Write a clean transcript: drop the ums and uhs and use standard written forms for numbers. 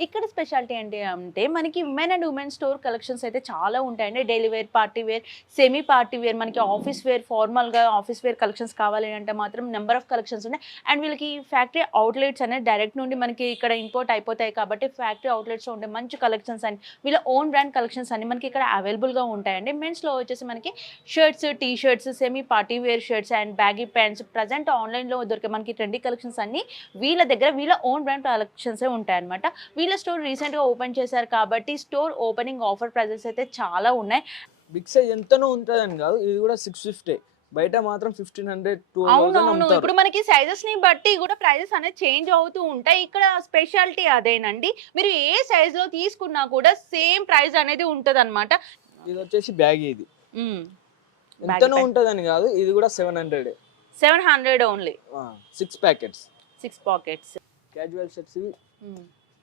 ఇక్కడ స్పెషాలిటీ ఏంటి అంటే మనకి women and women store collections అయితే చాలా ఉంటాయండి. Daily wear, party wear, semi party wear, మనకి ఆఫీస్ వేర్, ఫార్మల్‌గా ఆఫీస్ వేర్ కలెక్షన్స్ కావాలి అంటే మాత్రం నంబర్ ఆఫ్ కలెక్షన్స్ ఉన్నాయి. అండ్ వీళ్ళకి ఫ్యాక్టరీ అవుట్‌లెట్స్ అనేది డైరెక్ట్ నుండి మనకి ఇక్కడ ఇంపోర్ట్ అయిపోతాయి కాబట్టి ఫ్యాక్టరీ అవుట్‌లెట్స్‌లో ఉండే మంచి కలెక్షన్స్ అండ్ వీళ్ళ ఓన్ బ్రాండ్ కలెక్షన్స్ అన్ని మనకి ఇక్కడ అవైలబుల్‌గా ఉంటాయండి. మెన్స్‌లో వచ్చేసి మనకి shirts, T shirts, semi party wear shirts and baggy pants present ఆన్‌లైన్‌లో దొరికే మనకి ట్రెండీ కలెక్షన్స్ అన్ని వీళ్ళ దగ్గర వీళ్ళ ఓన్ బ్రాండ్ కలెక్షన్సే ఉంటాయన్నమాట. వీళ్ళ స్టోర్ రీసెంట్‌గా ఓపెన్ చేశారు కాబట్టి స్టోర్ ఓపెనింగ్ ఆఫర్ ప్రైజెస్ అయితే చాలా ఉన్నాయి. బిగ్ సైజ్ ఎంతనో ఉంటదని కాదు, ఇది కూడా 650. బయట మాత్రం 1500, 2000 అవునవును. అమ్ముతారు. ఇప్పుడు మనకి సైజెస్‌ని బట్టి గూడా ప్రైజెస్ అనేది చేంజ్ అవుతూ ఉంటాయి. ఇక్కడ స్పెషాలిటీ అదేనండి. మీరు ఏ సైజ్‌లో తీసుకున్నా కూడా సేమ్ ప్రైస్ అనేది ఉంటదన్నమాట. ఇది వచ్చేసి బ్యాగ్, ఇది హ్మ్. బ్యాగీ ఎంతనో ప్యాంట్. ఉంటదని కాదు, ఇది కూడా 700. 700 only. 6 packets 6 packets. Casual shirts ఇవి హ్మ్.